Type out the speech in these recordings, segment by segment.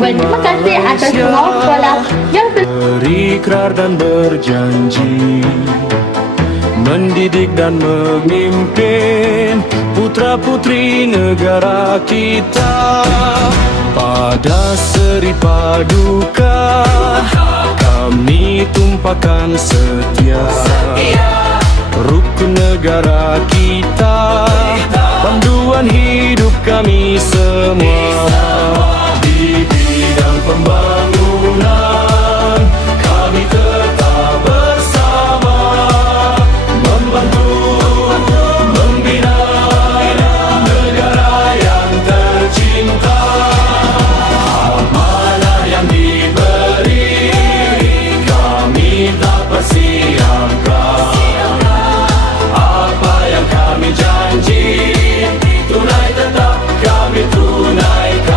berterima kasih atas semua sekolah yang berikrar dan berjanji mendidik dan memimpin putra-putri negara kita. Pada seri paduka kami tumpahkan setia, rukun negara kita, panduan hidup kami semua. Di bidang pembangunan kami tetap bersama, membantu membina negara yang tercinta. Amanah yang diberi kami tak persiapkan, apa yang kami janji tunai tetap kami tunaikan.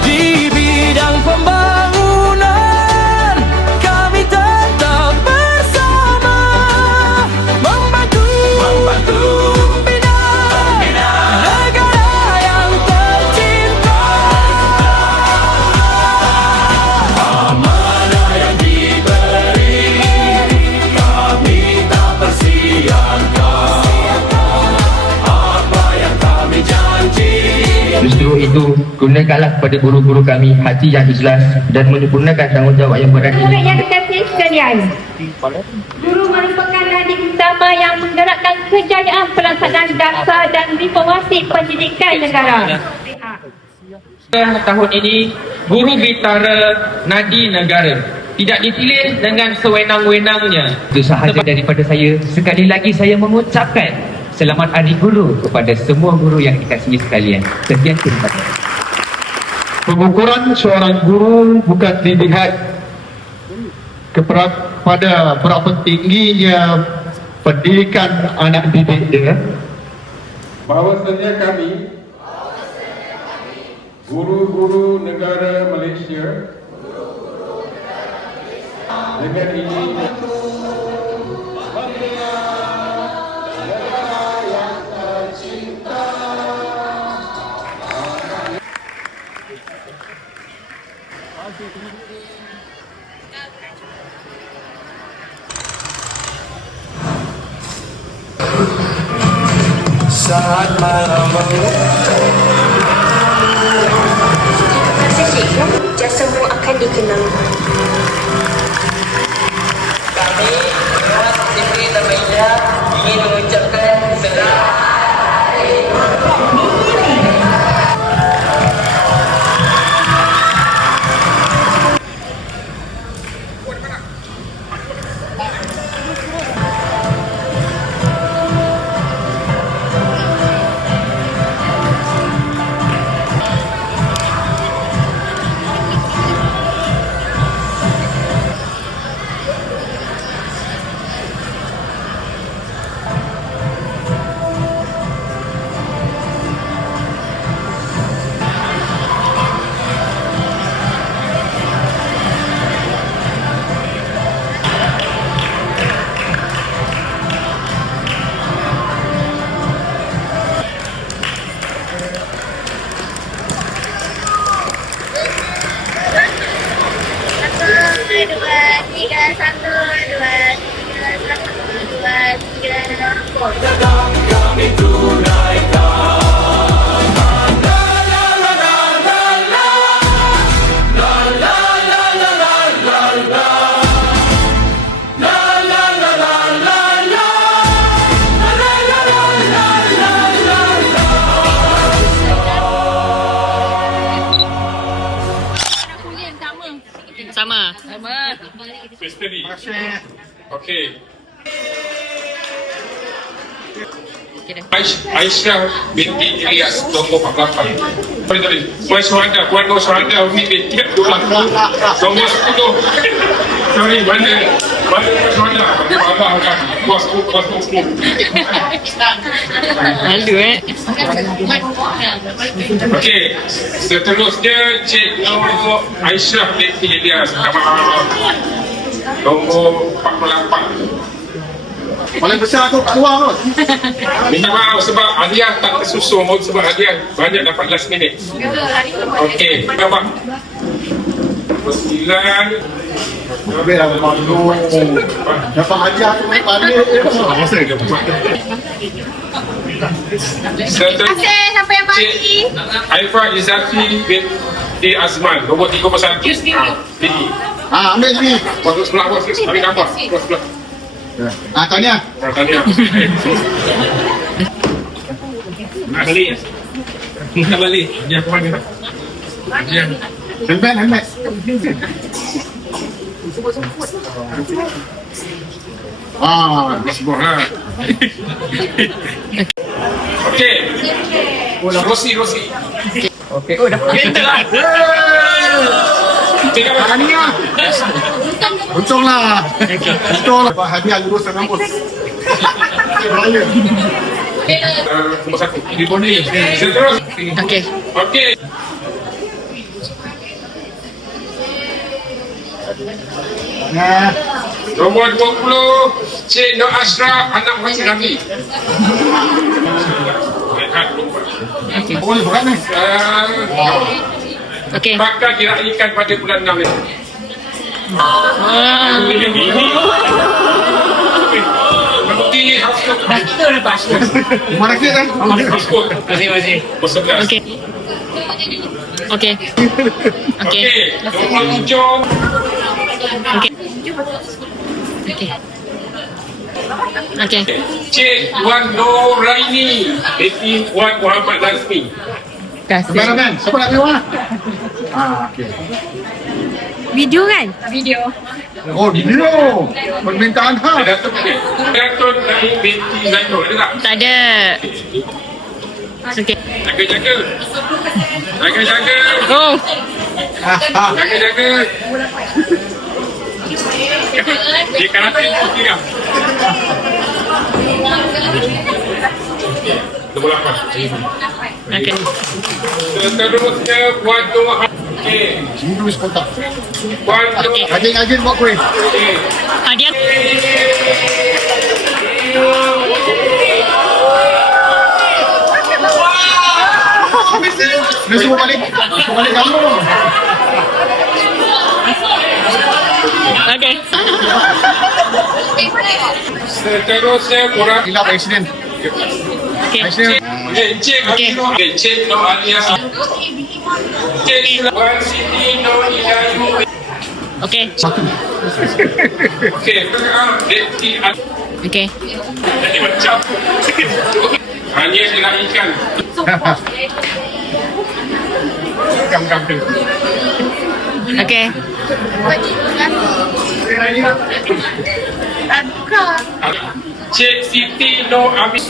Di bidang pembangunan kami tetap bersama, membantu membina negara yang tercinta. Amanah yang diberi kami tak persiapkan, apa yang kami janji. Justru itu, gunakanlah kepada guru-guru kami hati yang ikhlas dan menyempurnakan tanggungjawab yang berat Anak ini. yang dikasihi sekalian, guru merupakan nadi utama yang menggerakkan kejayaan pelaksanaan dasar dan reformasi pendidikan negara. Tahun ini, Guru Bintara Nadi Negara tidak dipilih dengan sewenang-wenangnya. Itu sahaja daripada saya. Sekali lagi saya mengucapkan selamat Hari Guru kepada semua guru yang dikasihi sekalian. Sekian terima kasih. Pengukuran seorang guru bukan dilihat kepada berapa tingginya pendidikan anak didik dia, bahawasanya kami guru-guru negara Malaysia dengan ini Saat malam Terima kasih cikgu, jasamu akan dikenang. Kami, Dewan Sipri Terbaiknya, ingin mengucapkan selamat Hari Guru. kami tunaikan. Sama. Terima kasih. Okey. Aisyah binti Ilyas, nombor 48. Sorry. Puan Suhanda, Umi binti Abdullah. Nombor 10. Sorry, mana Puan Suhanda? Abang kan. Bos. Malu Okey. Seterusnya Cikgu Aisyah binti Ilyas. Nombor 48. Paling besar tu kat luar kot. Minta maaf sebab hadiah tak tersusun sebab hadiah banyak dapat last minute. Okey, nampak. 9. Habis lah maklum. Dapat hadiah tu balik je. Masa ke? Terima kasih siapa yang bagi. Haifa Izzati binti Azman, nombor 31. Tinggi. Ambil sini. Masuk sebelah bos, ambil gambar. Sebelah. Tahniah. Tahniah. Nak balik. Nak balik. Dia ke mana? Dia. Helmet. Sebuah. Okey. Rosi. Okey. Oh, dapat. Tahniah. Untunglah. Dapat hadiah lulusan kampus. Raya. Nombor 1. Di Boni. Terus. Okey. Nah, Nombor 20, Cik Nur Ashraf, anak Masjid Nabi. boleh bukan ni? Bakal diraihkan pada bulan 6 ni. Bukti hafsul. Mana kita kan? Hafsul. Masih. Bersebelas. Okey. Okey. Nombor 7. Okey. Cik Wan Noraini, binti Wan Muhammad Nazmi. Kameraman, siapa nak lewat? Okey. Video kan? Video. Oh, video. Permintaan khas. Datuk Naim binti Zainul, ada tak? Tak ada. Okey. Jaga-jaga. Jaga-jaga. Oh. Jaga-jaga. Dia karate putih dah. Nombor 8. Okey. Seterusnya Puan Tuhan. Okey. Jindu spontan. Puan Tuhan. Rajin-rajin buat kuih. Okey. Hadiah. Dia suruh balik kamu. Okey. Seterusnya kurang Hilap accident. Okey. Cik Amino. Cik Nur Alia. Cik Wan Siti Nur Ilayu. Okey. Okey. Binti Okey. Jadi macam hanya dinaikkan. Kam tu. Okey. Cik Siti Nur Amin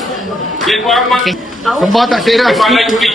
bin Muhammad Okey. Kembar tak serah. Kepala Juri.